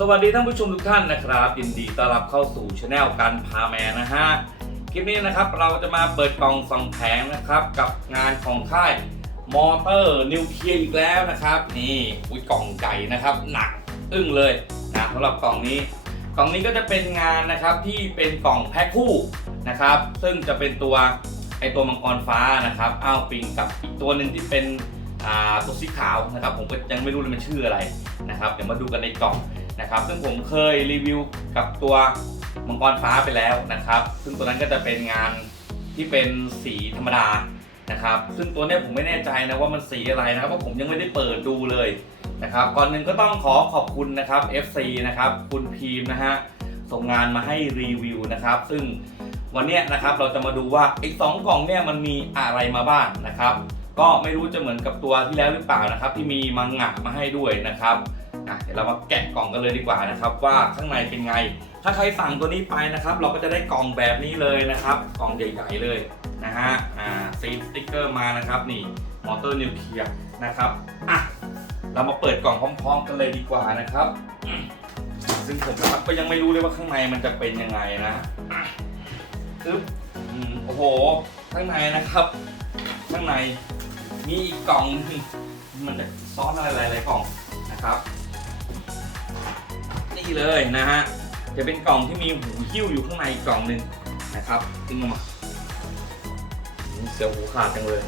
สวัสดีท่านผู้ชมทุกท่านนะครับ ยินดีต้อนรับเข้าสู่ช anel กันพาแมนนะฮะคลิปนี้นะครับเราจะมาเปิดกล่องส่องแผงนะครับ กับงานของค่ายมอเตอร์นิวเคลียร์อีกแล้วนะครับ นี่อุ้ยกล่องใหญ่นะครับ หนักอึ้งเลยนะสำหรับกล่องนี้ กล่องนี้ก็จะเป็นงานนะครับที่เป็นกล่องแพ็คคู่นะครับ ซึ่งจะเป็นตัวไอตัวมังกรฟ้านะครับอ้าวปิงกับอีกตัวหนึ่งที่เป็นตัวสีขาวนะครับ ผมก็ยังไม่รู้เลยมันชื่ออะไรนะครับ เดี๋ยวมาดูกันในกล่อง นะครับ ซึ่งผมเคยรีวิวกับตัวมังกรฟ้าไปแล้วนะครับ ซึ่งตัวนั้นก็จะเป็นงานที่เป็นสีธรรมดานะครับ ซึ่งตัวนี้ผมไม่แน่ใจนะว่ามันสีอะไรนะครับเพราะผมยังไม่ได้เปิดดูเลยนะครับก่อนหนึ่งก็ต้องขอขอบคุณนะครับ FC นะครับคุณพีมนะฮะส่งงานมาให้รีวิวนะครับ ซึ่งวันนี้นะครับเราจะมาดูว่าอีกสองกล่องเนี่ยมันมีอะไรมาบ้างนะครับ ก็ไม่รู้จะเหมือนกับตัวที่แล้วหรือเปล่านะครับ ที่มีมังงะมาให้ด้วยนะครับ อะเดี๋ยวเรามาแกะกล่องกันเลยดีกว่านะครับ ว่าข้างในเป็นไง ถ้าใครสั่งตัวนี้ไปนะครับ เราก็จะได้กล่องแบบนี้เลยนะครับ กล่องใหญ่ๆเลยนะฮะอ่าซีสติ๊กเกอร์มานะครับนี่มอเตอร์นิวเคลียร์นะครับอะเรามาเปิดกล่องพร้อม ๆ กันเลยดีกว่านะครับ ซึ่งผมนะครับก็ยังไม่รู้เลยว่าข้างในมันจะเป็นยังไงนะอะปึ๊บอืมโอ้โห ข้างในนะครับ ข้างในมีอีกกล่องมันจะซ้อนอะไรหลายๆกล่องนะครับ นี่เลยนะฮะจะเป็นกล่องที่มีหูหิ้วอยู่ข้างในกล่องหนึ่งนะครับดึงมาเสียวหูขาดจังเลย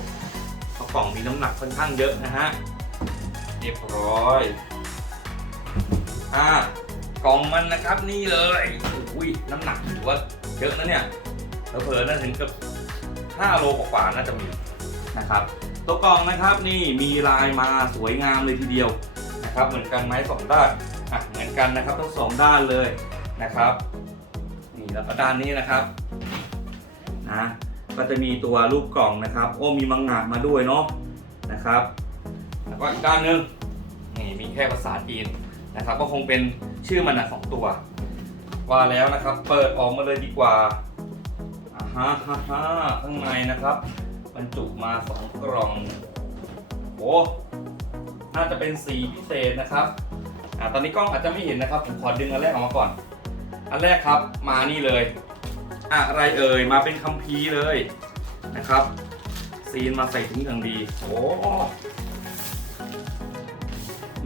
เพราะกล่องมีน้ำหนักค่อนข้างเยอะนะฮะเรียบร้อยอ่ากล่องมันนะครับนี่เลยอุ้ยน้ำหนักถือว่าเยอะนะเนี่ยเผลอๆน่าถึงเกับ5โลกว่าน่าจะมีนะครับ ตัวกล่องนะครับนี่มีลายมาสวยงามเลยทีเดียวนะครับ เหมือนกันไหมสองด้าน อะเหมือนกันนะครับทั้งสองด้านเลยนะครับนี่แล้วก็ด้านนี้นะครับนะก็จะมีตัวรูปกล่องนะครับ โอ้มีมังงะมาด้วยเนาะนะครับ แล้วก็อีกด้านหนึงนี่มีแค่ภาษาจีนนะครับ ก็คงเป็นชื่อมันนะสองตัว ว่าแล้วนะครับ เปิดออกมาเลยดีกว่าอ่าฮะฮ่าฮ่าข้างในนะครับบรรจุมาสองกล่องโอ้น่าจะเป็นสีพิเศษนะครับ อ่าตอนนี้กล้องอาจจะไม่เห็นนะครับผมขอดึงอันแรกออกมาก่อน อันแรกครับมานี่เลย อะไรเอ่ยมาเป็นคัมภีร์เลยนะครับ ซีนมาใส่ถึงอย่างดีโอ้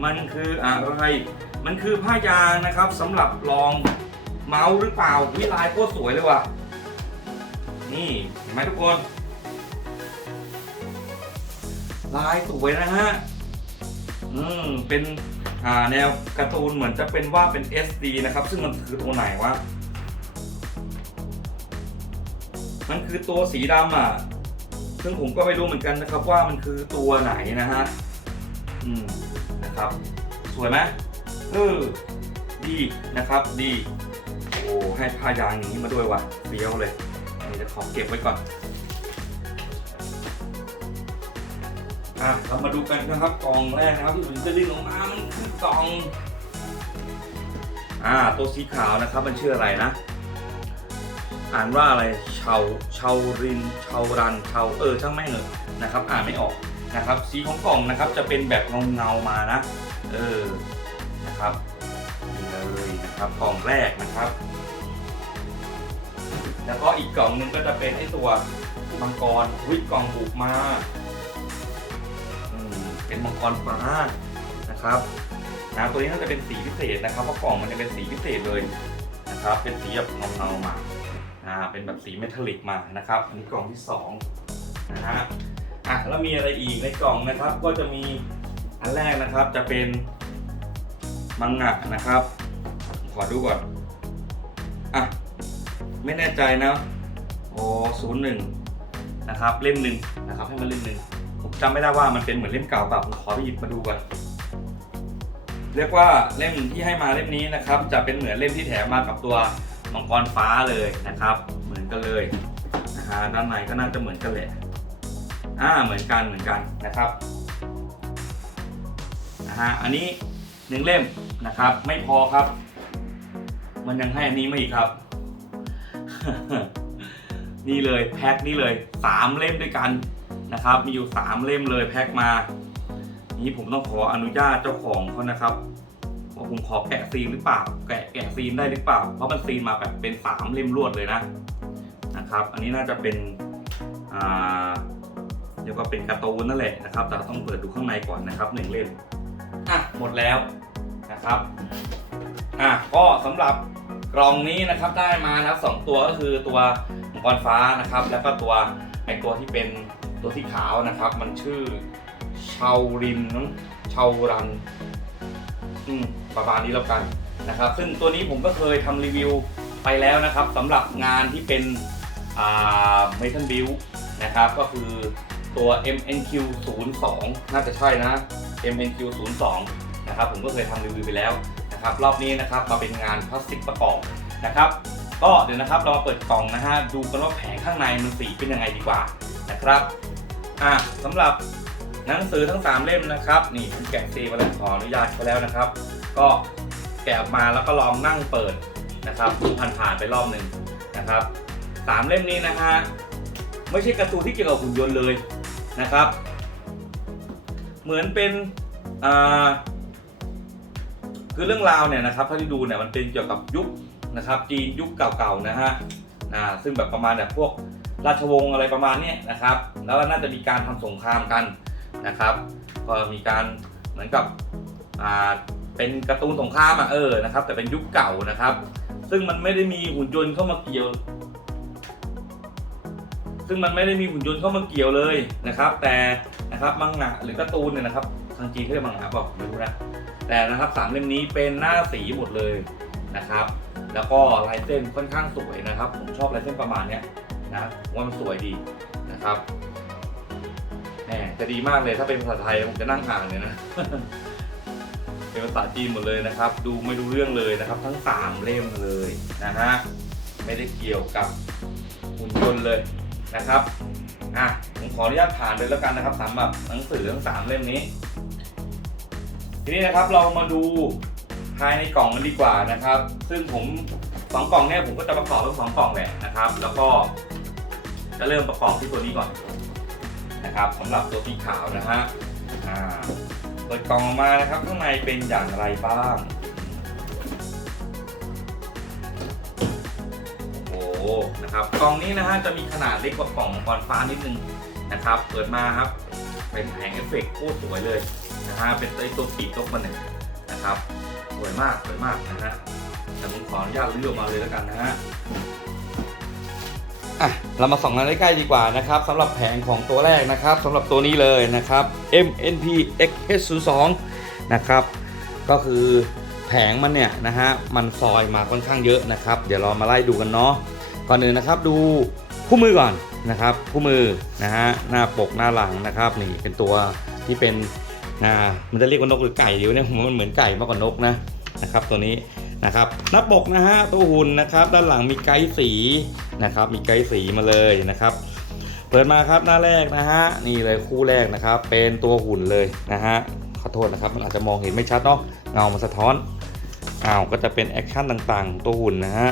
มันคืออะไร มันคือผ้ายางนะครับสำหรับรองเมาส์หรือเปล่าวิลายโคตรสวยเลยว่ะนี่เห็นไหมทุกคน ลายสวยนะฮะ อืม เป็น แนวการ์ตูนเหมือนจะเป็นว่าเป็น SD นะครับ ซึ่งมันคือตัวไหนวะ มันคือตัวสีดำอะ ซึ่งผมก็ไม่รู้เหมือนกันนะครับว่ามันคือตัวไหนนะฮะ อืม นะครับ สวยไหมเออ ดีนะครับ ดี โอ้ ให้ผ้ายางอย่างนี้มาด้วยว่ะเฟี้ยวเลยอันนี้จะขอเก็บไว้ก่อน อะเรามาดูกันนะครับกล่องแรกนะครับที่ผมจะดึงออกมา มันคือกล่อง อ่า ตัวสีขาวนะครับ มันชื่ออะไรนะ อ่านว่าอะไรเชาเชารินเชารันเชาเออช่างแม่งเลยนะครับ อ่านไม่ออกนะครับ สีของกล่องนะครับ จะเป็นแบบเงาเงามานะ เออ นะครับเลยนะครับกล่องแรกนะครับ แล้วก็อีกกล่องหนึงก็จะเป็นไอตัวมังกรวิกล่องบุกมา เป็นมังกรฟ้านะครับนะตัวนี้น่าจะเป็นสีพิเศษนะครับเพราะกล่องมันจะเป็นสีพิเศษเลยนะครับ เป็นสีแบบเงาๆมาอ่าเป็นแบบสีเมทัลลิกมานะครับอันนี้กล่องที่สองนะฮะอะแล้วมีอะไรอีกในกล่องนะครับ ก็จะมีอันแรกนะครับจะเป็นมังงะนะครับ ขอดูก่อนอะไม่แน่ใจนะโอ้ศูนย์หนึ่งนะครับเล่มหนึ่งนะครับให้มันเล่มหนึ่ง ผมจำไม่ได้ว่ามันเป็นเหมือนเล่มเก่าเปล่าผมขอไปหยิบมาดูก่อนเรียกว่าเล่มที่ให้มาเล่มนี้นะครับ จะเป็นเหมือนเล่มที่แถมมากับตัวมังกรฟ้าเลยนะครับ เหมือนกันเลยนะฮะด้านในก็น่าจะเหมือนกันแหละอ่าเหมือนกันเหมือนกันนะครับนะฮะอันนี้หนึ่งเล่มนะครับ ไม่พอครับ มันยังให้อันนี้มาอีกครับ นี่เลยแพ็คนี่เลยสามเล่มด้วยกัน นะครับ มีอยู่สามเล่มเลยแพ็คมานี้ผมต้องขออนุญาตเจ้าของเขานะครับว่าผมขอแกะซีนหรือเปล่า แกะแกะซีนได้หรือเปล่า เพราะมันซีนมาแบบเป็นสามเล่มรวดเลยนะนะครับ อันนี้น่าจะเป็นอ่าเรียกว่าเป็นการ์ตูนนั่นแหละนะครับ แต่ต้องเปิดดูข้างในก่อนนะครับหนึ่งเล่มอะหมดแล้วนะครับอะก็สำหรับกล่องนี้นะครับได้มานะครับสองตัวก็คือตัวมังกรฟ้านะครับ แล้วก็ตัวไอตัวที่เป็น ตัวที่ขาวนะครับ มันชื่อชาวรินน้ำชาวรันประมาณนี้แล้วกันนะครับ ซึ่งตัวนี้ผมก็เคยทำรีวิวไปแล้วนะครับสำหรับงานที่เป็นอ่า Metal Build นะครับ ก็คือตัว MNQ 0 2น่าจะใช่นะ MNQ 0 2นะครับ ผมก็เคยทำรีวิวไปแล้วนะครับ รอบนี้นะครับมาเป็นงานพลาสติกประกอบนะครับ ก็เดี๋ยวนะครับเรามาเปิดกล่องนะฮะดูกันว่าแผงข้างในมันสีเป็นยังไงดีกว่านะครับอะสำหรับหนังสือทั้ง 3 เล่มนะครับนี่ผมแกะซีมาแล้วขออนุญาตเขาแล้วนะครับ ก็แกะออกมาแล้วก็ลองนั่งเปิดนะครับดูผ่านๆไปรอบหนึ่งนะครับสามเล่มนี้นะฮะไม่ใช่การ์ตูนที่เกี่ยวกับหุ่นยนต์เลยนะครับ เหมือนเป็นอ่าคือเรื่องราวเนี่ยนะครับถ้าที่ดูเนี่ยมันเป็นเกี่ยวกับยุค นะครับจีนยุคเก่าๆนะฮะอ่าซึ่งแบบประมาณแบบพวกราชวงศ์อะไรประมาณนี้นะครับ แล้วน่าจะมีการทำสงครามกันนะครับ ก็มีการเหมือนกับอ่าเป็นการ์ตูนสงครามอะเออนะครับ แต่เป็นยุคเก่านะครับ ซึ่งมันไม่ได้มีหุ่นยนต์เข้ามาเกี่ยว ซึ่งมันไม่ได้มีหุ่นยนต์เข้ามาเกี่ยวเลยนะครับ แต่นะครับมังงะหรือการ์ตูนเนี่ยนะครับทางจีนเขาเรียกมังงะบอกไม่รู้นะแต่นะครับสามเล่มนี้เป็นหน้าสีหมดเลยนะครับ แล้วก็ลายเส้นค่อนข้างสวยนะครับ ผมชอบลายเส้นประมาณเนี้ยนะว่ามันสวยดีนะครับแหมจะดีมากเลยถ้าเป็นภาษาไทยผมจะนั่งอ่านเลยนะเป็นภาษาจีนหมดเลยนะครับ ดูไม่รู้เรื่องเลยนะครับ ทั้งสามเล่มเลยนะฮะไม่ได้เกี่ยวกับหุ่นยนต์เลยนะครับอะผมขออนุญาตผ่านเลยแล้วกันนะครับสำหรับหนังสือทั้งสามเล่มนี้ ทีนี้นะครับเรามาดู ภายในกล่องกันดีกว่านะครับ ซึ่งผมสองกล่องเนี่ยผมก็จะประกอบทั้งสองกล่องแหละนะครับ แล้วก็จะเริ่มประกอบที่ตัวนี้ก่อนนะครับสำหรับตัวสีขาวนะฮะเปิดกล่องออกมานะครับข้างในเป็นอย่างไรบ้างโอ้โหนะครับกล่องนี้นะฮะจะมีขนาดเล็กกว่ากล่องมังกรฟ้านิดนึงนะครับ เปิดมาครับเป็นแผงเอฟเฟกต์โคตรสวยเลยนะฮะเป็นตัวตัวปีกตัวมันหนึ่งนะครับ วยมากสวยมากนะฮะแต่ผมขออนุญาตเลือกมาเลยแล้วกันนะฮะอะเรามาส่องกันใกล้ๆดีกว่านะครับสำหรับแผงของตัวแรกนะครับสำหรับตัวนี้เลยนะครับ MNP XH02 นะครับก็คือแผงมันเนี่ยนะฮะมันซอยมาค่อนข้างเยอะนะครับ เดี๋ยวเรามาไล่ดูกันเนาะก่อนอื่นนะครับดูคู่มือก่อนนะครับคู่มือนะฮะหน้าปกหน้าหลังนะครับนี่เป็นตัวที่เป็นนะมันจะเรียกว่านกหรือไก่ดีวะเนี่ยผมว่ามันเหมือนไก่มากกว่านกนะ นะครับตัวนี้นะครับหน้าปกนะฮะตัวหุ่นนะครับ ด้านหลังมีไกด์สีนะครับ มีไกด์สีมาเลยนะครับ เปิดมาครับหน้าแรกนะฮะนี่เลยคู่แรกนะครับ เป็นตัวหุ่นเลยนะฮะขอโทษนะครับมันอาจจะมองเห็นไม่ชัดเนาะเงามันสะท้อนอ้าวก็จะเป็นแอคชั่นต่างๆ ตัวหุ่นนะฮะ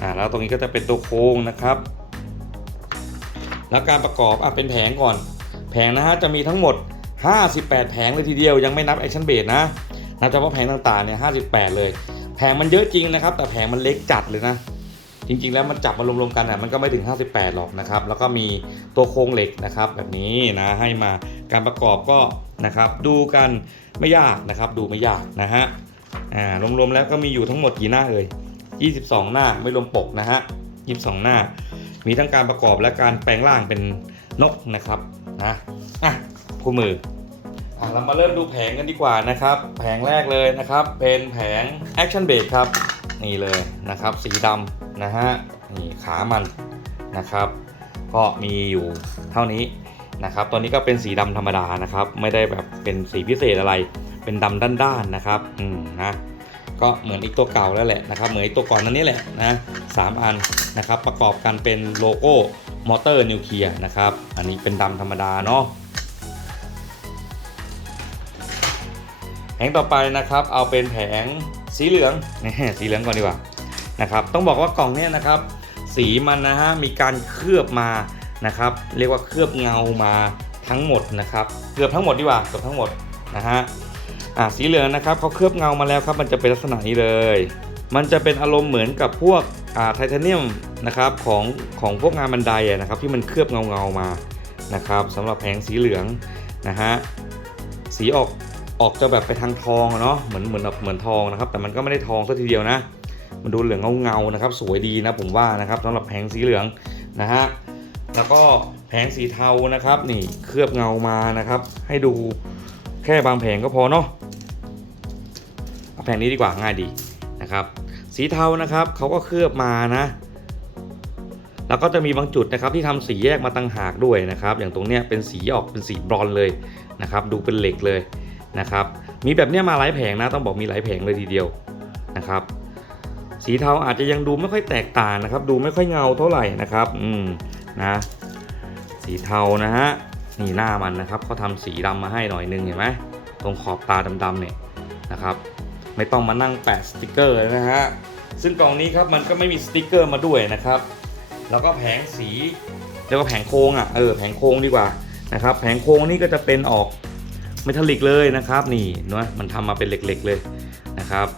อ่าแล้วตรงนี้ก็จะเป็นตัวโค้งนะครับ แล้วการประกอบอะเป็นแผงก่อน แผงนะฮะจะมีทั้งหมด 58 แผงเลยทีเดียวยังไม่นับแอคชั่นเบสนะ นับเฉพาะแผงต่างๆเนี่ย58เลย แผงมันเยอะจริงนะครับ แต่แผงมันเล็กจัดเลยนะ จริงๆ แล้วมันจับมารวมๆกันอะมันก็ไม่ถึง 58 หรอกนะครับ แล้วก็มีตัวโครงเหล็กนะครับแบบนี้นะให้มาการประกอบก็นะครับดูกันไม่ยากนะครับดูไม่ยากนะฮะอ่ารวมๆแล้วก็มีอยู่ทั้งหมดกี่หน้าเอ่ย22 หน้าไม่รวมปกนะฮะ22 หน้า มีทั้งการประกอบและการแปลงร่างเป็นนกนะครับนะอะคู่มือ เรามาเริ่มดูแผงกันดีกว่านะครับ แผงแรกเลยนะครับ เป็นแผง Action b a s ครับ นี่เลยนะครับ สีดำนะฮะ นี่ขามันนะครับ ก็มีอยู่เท่านี้นะครับตัวนี้ก็เป็นสีดำธรรมดานะครับ ไม่ได้แบบเป็นสีพิเศษอะไร เป็นดำด้านๆนะครับ อืมนะ ก็เหมือนอีกตัวเก่าแล้วแหละนะครับ เหมือนอีกตัวก่อนนั้นนี่แหละนะสามอันนะครับ ประกอบกันเป็นโลโก้มอเตอร์นิวเคลียร์นะครับ อันนี้เป็นดำธรรมดาเนาะ แผงต่อไปนะครับ เอาเป็นแผงสีเหลืองนี่สีเหลืองก่อนดีกว่านะครับ ต้องบอกว่ากล่องเนี้ยนะครับ สีมันนะฮะมีการเคลือบมานะครับ เรียกว่าเคลือบเงามาทั้งหมดนะครับ เกือบทั้งหมดดีกว่าเกือบทั้งหมดนะฮะอ่าสีเหลืองนะครับเขาเคลือบเงามาแล้วครับ มันจะเป็นลักษณะนี้เลย มันจะเป็นอารมณ์เหมือนกับพวกอ่าไทเทเนียมนะครับของของพวกงานบันไดอะนะครับที่มันเคลือบเงาเงาๆมานะครับสำหรับแผงสีเหลืองนะฮะสีออก ออกจะแบบไปทางทองเนาะเหมือนเหมือนแบบเหมือนทองนะครับ แต่มันก็ไม่ได้ทองซะทีเดียวนะ มันดูเหลืองเงาเงาๆนะครับ สวยดีนะผมว่านะครับสำหรับแผงสีเหลืองนะฮะแล้วก็แผงสีเทานะครับ นี่เคลือบเงามานะครับ ให้ดูแค่บางแผงก็พอเนาะเอาแผงนี้ดีกว่าง่ายดีนะครับ สีเทานะครับเขาก็เคลือบมานะแล้วก็จะมีบางจุดนะครับที่ทำสีแยกมาต่างหากด้วยนะครับ อย่างตรงเนี้ยเป็นสีออกเป็นสีบรอนเลยนะครับ ดูเป็นเหล็กเลย นะครับ มีแบบนี้มาหลายแผงนะ ต้องบอกมีหลายแผงเลยทีเดียวนะครับ สีเทาอาจจะยังดูไม่ค่อยแตกต่างนะครับ ดูไม่ค่อยเงาเท่าไหร่นะครับ อืมนะ สีเทานะฮะนี่หน้ามันนะครับเขาทำสีดำมาให้หน่อยนึงเห็นไหมตรงขอบตาดำๆเนี่ยนะครับ ไม่ต้องมานั่งแปะสติกเกอร์นะฮะซึ่งกล่องนี้ครับมันก็ไม่มีสติกเกอร์มาด้วยนะครับ แล้วก็แผงสีเรียกว่าแผงโค้งอะเออแผงโค้งดีกว่านะครับ แผงโค้งนี่ก็จะเป็นออก มทัลลิกเลยนะครับนี่เนาะมันทำมาเป็นเหล็กๆเลยนะครับ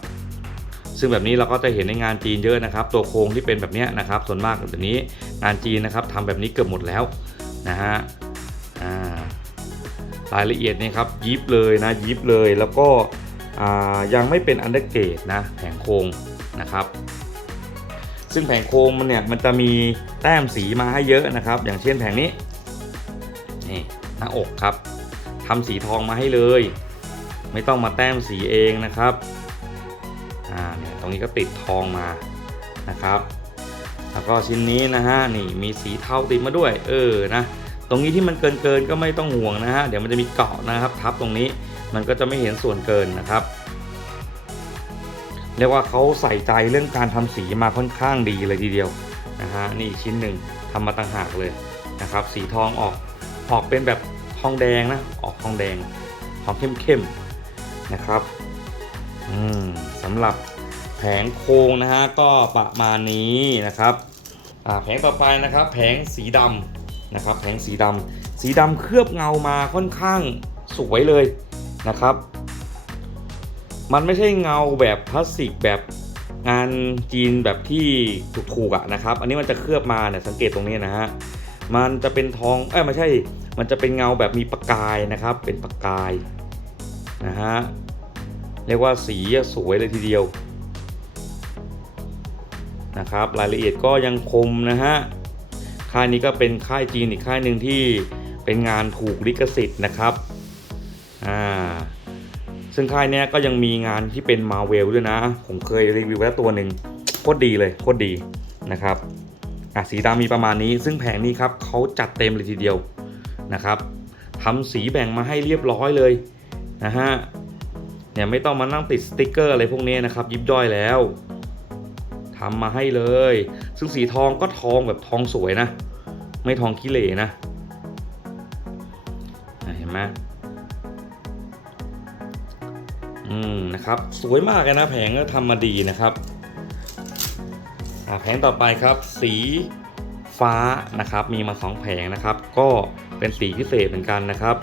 ซึ่งแบบนี้เราก็จะเห็นในงานจีนเยอะนะครับ ตัวโครงที่เป็นแบบนี้นะครับ ส่วนมากแบบนี้งานจีนนะครับทำแบบนี้เกือบหมดแล้วนะฮะอ่ารายละเอียดนี่ครับยิบเลยนะยิบเลยแล้วก็อ่ายังไม่เป็นอันเดอร์เกตนะแผงโครงนะครับ ซึ่งแผงโครงมันเนี่ยมันจะมีแต้มสีมาให้เยอะนะครับ อย่างเช่นแผงนี้นี่หน้าอกครับ ทำสีทองมาให้เลย ไม่ต้องมาแต้มสีเองนะครับอ่าเนี่ยตรงนี้ก็ติดทองมานะครับ แล้วก็ชิ้นนี้นะฮะนี่มีสีเทาติดมาด้วย เออนะตรงนี้ที่มันเกินเกินก็ไม่ต้องห่วงนะฮะเดี๋ยวมันจะมีเกาะนะครับทับตรงนี้มันก็จะไม่เห็นส่วนเกินนะครับเรียกว่าเขาใส่ใจเรื่องการทำสีมาค่อนข้างดีเลยทีเดียวนะฮะนี่ชิ้นหนึ่งทำมาต่างหากเลยนะครับ สีทองออกออกเป็นแบบ ทองแดงนะ ออกทองแดงทองเข้มๆนะครับอืมสำหรับแผงโครงนะฮะก็ประมาณนี้นะครับอ่าแผงต่อไปนะครับ แผงสีดำนะครับ แผงสีดำสีดำเคลือบเงามาค่อนข้างสวยเลยนะครับ มันไม่ใช่เงาแบบพลาสติกแบบงานจีนแบบที่ถูกๆอะนะครับ อันนี้มันจะเคลือบมาเนี่ยสังเกตตรงนี้นะฮะมันจะเป็นทองเอ้ยไม่ใช่ มันจะเป็นเงาแบบมีประกายนะครับ เป็นประกายนะฮะเรียกว่าสีสวยเลยทีเดียวนะครับ รายละเอียดก็ยังคมนะฮะค่ายนี้ก็เป็นค่ายจีนอีกค่ายหนึ่งที่เป็นงานถูกลิขสิทธิ์นะครับอ่าซึ่งค่ายนี้ก็ยังมีงานที่เป็นมาเวลด้วยนะ ผมเคยรีวิวแล้วตัวหนึ่งโคตรดีเลยโคตรดีนะครับอะสีดำมีประมาณนี้ ซึ่งแผงนี้ครับเขาจัดเต็มเลยทีเดียว นะครับทำสีแบ่งมาให้เรียบร้อยเลยนะฮะเนี่ยไม่ต้องมานั่งติดสติกเกอร์อะไรพวกนี้นะครับ ยิบย่อยแล้วทำมาให้เลย ซึ่งสีทองก็ทองแบบทองสวยนะ ไม่ทองขี้เหร่นะเห็นไหมอืมนะครับ สวยมากเลยนะแผงก็ทำมาดีนะครับแผงต่อไปครับ สีฟ้านะครับ มีมาสองแผงนะครับ ก็ เป็นสีพิเศษเหมือนกันนะครับ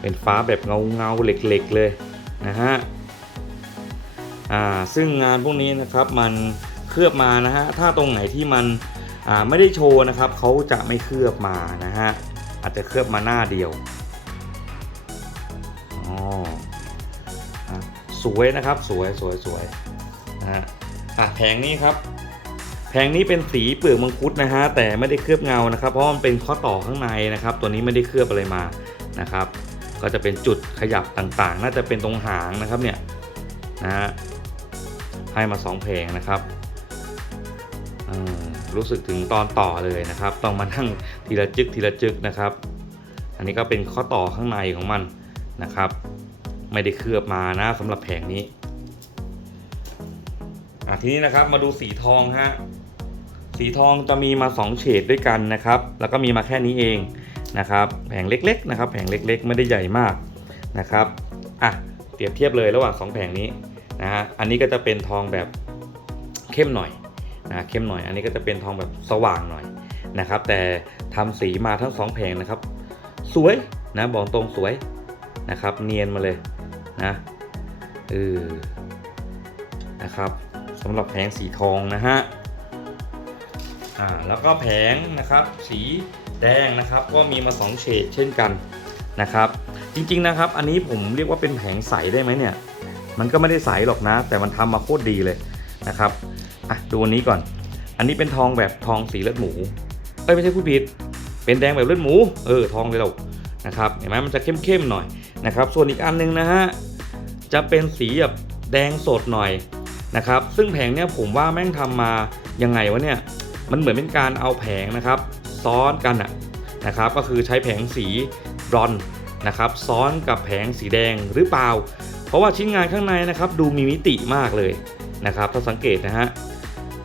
เป็นฟ้าแบบเงาเงาเหล็กๆเลยนะฮะอ่าซึ่งงานพวกนี้นะครับมันเคลือบมานะฮะถ้าตรงไหนที่มันอ่าไม่ได้โชว์นะครับเขาจะไม่เคลือบมานะฮะอาจจะเคลือบมาหน้าเดียวอ๋อสวยนะครับสวยสวยสวยนะฮะอะแผงนี้ครับ แผงนี้เป็นสีเปลือกมังคุดนะฮะแต่ไม่ได้เคลือบเงานะครับ เพราะมันเป็นข้อต่อข้างในนะครับ ตัวนี้ไม่ได้เคลือบอะไรมานะครับ ก็จะเป็นจุดขยับต่างๆ น่าจะเป็นตรงหางนะครับเนี่ยนะฮะให้มาสองแผงนะครับรู้สึกถึงตอนต่อเลยนะครับ ต้องมานั่งทีละจึกทีละจึกนะครับ อันนี้ก็เป็นข้อต่อข้างในของมันนะครับ ไม่ได้เคลือบมานะสำหรับแผงนี้ทีนี้นะครับมาดูสีทองฮะ สีทองจะมีมา 2 เฉดด้วยกันนะครับ แล้วก็มีมาแค่นี้เองนะครับ แผงเล็กๆนะครับ แผงเล็กๆ ไม่ได้ใหญ่มากนะครับ อะ เปรียบเทียบเลยระหว่าง 2 แผงนี้นะฮะ อันนี้ก็จะเป็นทองแบบเข้มหน่อยนะเข้มหน่อย อันนี้ก็จะเป็นทองแบบสว่างหน่อยนะครับ แต่ทำสีมาทั้ง 2 แผงนะครับ สวยนะบอกตรงสวยนะครับ เนียนมาเลยนะเออนะครับสำหรับแผงสีทองนะฮะ อ่าแล้วก็แผงนะครับสีแดงนะครับก็มีมา 2 เฉดเช่นกันนะครับ จริงๆนะครับ อันนี้ผมเรียกว่าเป็นแผงใสได้ไหมเนี่ย มันก็ไม่ได้ใสหรอกนะ แต่มันทำมาโคตรดีเลยนะครับอะดูอันนี้ก่อน อันนี้เป็นทองแบบทองสีเลือดหมูเอ้ยไม่ใช่ผู้ผิด เป็นแดงแบบเลือดหมูเออทองเลยเรานะครับเห็นไหมมันจะเข้มๆหน่อยนะครับ ส่วนอีกอันหนึงนะฮะจะเป็นสีแบบแดงสดหน่อยนะครับ ซึ่งแผงเนี้ยผมว่าแม่งทำมายังไงวะเนี่ย มันเหมือนเป็นการเอาแผงนะครับ ซ้อนกันนะครับ ก็คือใช้แผงสีบรอนนะครับ ซ้อนกับแผงสีแดงหรือเปล่า เพราะว่าชิ้นงานข้างในนะครับ ดูมีมิติมากเลยนะครับ ถ้าสังเกตนะฮะ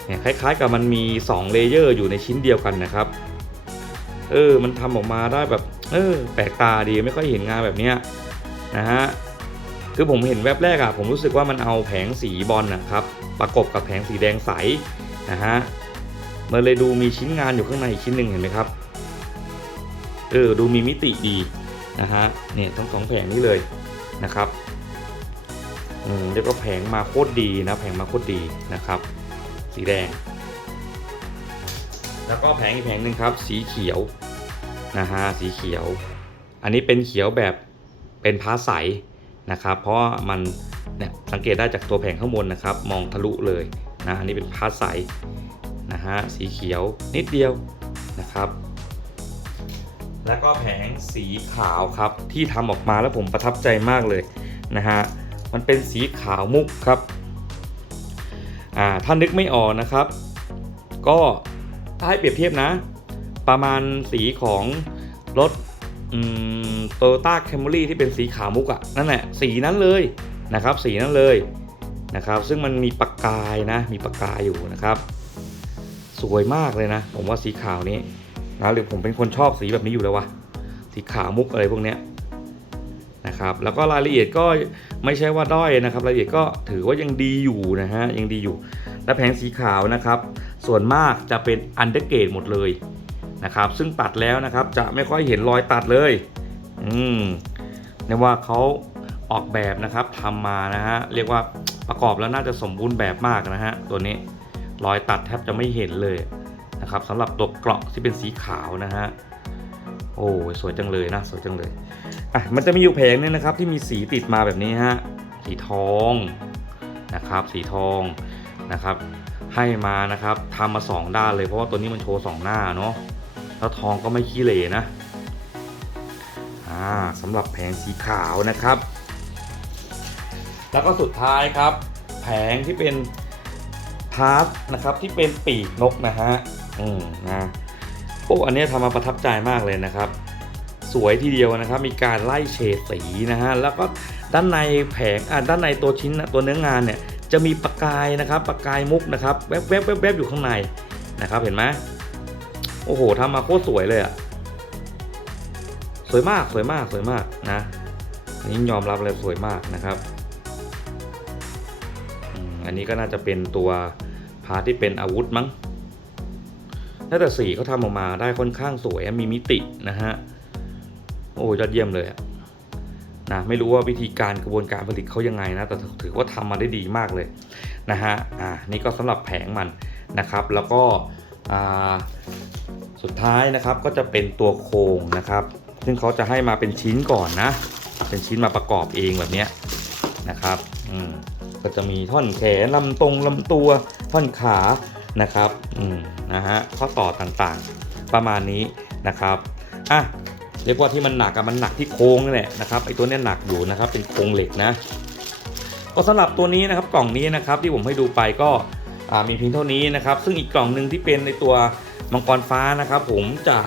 เนี่ยคล้ายๆกับมันมี 2 เลเยอร์อยู่ในชิ้นเดียวกันนะครับ เออ มันทำออกมาได้แบบ เออ แปลกตาดี ไม่ค่อยเห็นงานแบบเนี้ยนะฮะ คือผมเห็นแวบแรกอะผมรู้สึกว่ามันเอาแผงสีบอลนะครับ ประกบกับแผงสีแดงใสนะฮะ มันเลยดูมีชิ้นงานอยู่ข้างในอีกชิ้นหนึ่งเห็นไหมครับเออดูมีมิติดีนะฮะเนี่ยทั้งสองแผงนี้เลยนะครับอืมเรียกว่าแผงมาโคตรดีนะแผงมาโคตรดีนะครับ สีแดง แล้วก็แผงอีกแผงหนึ่งครับ สีเขียวนะฮะสีเขียว อันนี้เป็นเขียวแบบเป็นพ้าใสนะครับ เพราะมันเนี่ยสังเกตได้จากตัวแผงข้างบนนะครับ มองทะลุเลยนะอันนี้เป็นพ้าใส นะฮะสีเขียวนิดเดียวนะครับ แล้วก็แผงสีขาวครับที่ทำออกมาแล้วผมประทับใจมากเลยนะฮะมันเป็นสีขาวมุกครับอ่าถ้านึกไม่ออกนะครับ ก็ถ้าให้เปรียบเทียบนะ ประมาณสีของรถโตโยต้าแคมรี่ที่เป็นสีขาวมุกอะนั่นแหละสีนั้นเลยนะครับ สีนั้นเลยนะครับ ซึ่งมันมีประกายนะ มีประกายอยู่นะครับ สวยมากเลยนะ ผมว่าสีขาวนี้นะหรือผมเป็นคนชอบสีแบบนี้อยู่แล้ววะสีขาวมุกอะไรพวกเนี้ยนะครับแล้วก็รายละเอียดก็ไม่ใช่ว่าด้อยนะครับ รายละเอียดก็ถือว่ายังดีอยู่นะฮะยังดีอยู่ และแผงสีขาวนะครับ ส่วนมากจะเป็นอันเดอร์เกตหมดเลยนะครับ ซึ่งตัดแล้วนะครับจะไม่ค่อยเห็นรอยตัดเลยอืมเรียกว่าเขาออกแบบนะครับทำมานะฮะเรียกว่าประกอบแล้วน่าจะสมบูรณ์แบบมากนะฮะตัวนี้ รอยตัดแทบจะไม่เห็นเลยนะครับสำหรับตัวเกราะที่เป็นสีขาวนะฮะโอ้สวยจังเลยนะสวยจังเลยอะมันจะมีอยู่แผงนึงนะครับที่มีสีติดมาแบบนี้ฮะสีทองนะครับสีทองนะครับให้มานะครับทำมาสองด้านเลยเพราะว่าตัวนี้มันโชว์สองหน้าเนาะแล้วทองก็ไม่ขี้เหร่นะอ่าสำหรับแผงสีขาวนะครับ แล้วก็สุดท้ายครับ แผงที่เป็น พาร์ทนะครับที่เป็นปีกนกนะฮะอืมนะโอ้อันนี้ทำมาประทับใจมากเลยนะครับ สวยทีเดียวนะครับ มีการไล่เฉดสีนะฮะแล้วก็ด้านในแผงอ่าด้านในตัวชิ้นนะตัวเนื้องานเนี่ยจะมีประกายนะครับประกายมุกนะครับแวบแวบแวบแวบอยู่ข้างในนะครับ เห็นไหมโอ้โหทำมาโคตรสวยเลยอะสวยมากสวยมากสวยมากนะอันนี่ยอมรับเลยสวยมากนะครับอันนี้ก็น่าจะเป็นตัว พาที่เป็นอาวุธมั้งน่าแต่สีเขาทำออกมาได้ค่อนข้างสวยมีมิตินะฮะ โอ้ยอดเยี่ยมเลยอะนะไม่รู้ว่าวิธีการกระบวนการผลิตเขายังไงนะ แต่ถือว่าทำมาได้ดีมากเลยนะฮะ อ่า นี่ก็สำหรับแผงมันนะครับ แล้วก็อ่าสุดท้ายนะครับก็จะเป็นตัวโครงนะครับ ซึ่งเขาจะให้มาเป็นชิ้นก่อนนะ เป็นชิ้นมาประกอบเองแบบนี้นะครับ อืม ก็จะมีท่อนแขนลำตรงลำตัวท่อนขานะครับอืมนะฮะข้อต่อต่างๆ ประมาณนี้นะครับอะเรียกว่าที่มันหนักอะมันหนักที่โค้งนี่แหละนะครับไอ้ตัวเนี้ยหนักอยู่นะครับเป็นโครงเหล็กนะก็สำหรับตัวนี้นะครับกล่องนี้นะครับที่ผมให้ดูไปก็มีเพียงเท่านี้นะครับ ซึ่งอีกกล่องหนึ่งที่เป็นในตัวมังกรฟ้านะครับ ผมจะ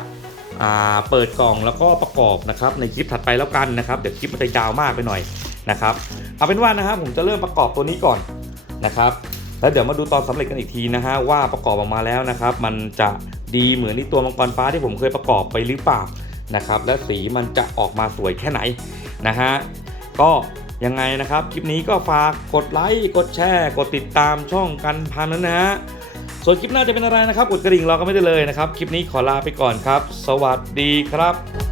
เปิดกล่องแล้วก็ประกอบนะครับในคลิปถัดไปแล้วกันนะครับเดี๋ยวคลิปมันจะยาวมากไปหน่อย นะครับเอาเป็นว่านะครับผมจะเริ่มประกอบตัวนี้ก่อนนะครับแล้วเดี๋ยวมาดูตอนสำเร็จกันอีกทีนะฮะว่าประกอบออกมาแล้วนะครับ มันจะดีเหมือนที่ตัวมังกรฟ้าที่ผมเคยประกอบไปหรือเปล่านะครับและสีมันจะออกมาสวยแค่ไหนนะฮะก็ยังไงนะครับคลิปนี้ก็ฝากกดไลค์กดแชร์ กดติดตามช่องกันพันนั้นนะฮะส่วนคลิปหน้าจะเป็นอะไรนะครับ กดกระดิ่งรอก็ไม่ได้เลยนะครับ คลิปนี้ขอลาไปก่อนครับ สวัสดีครับ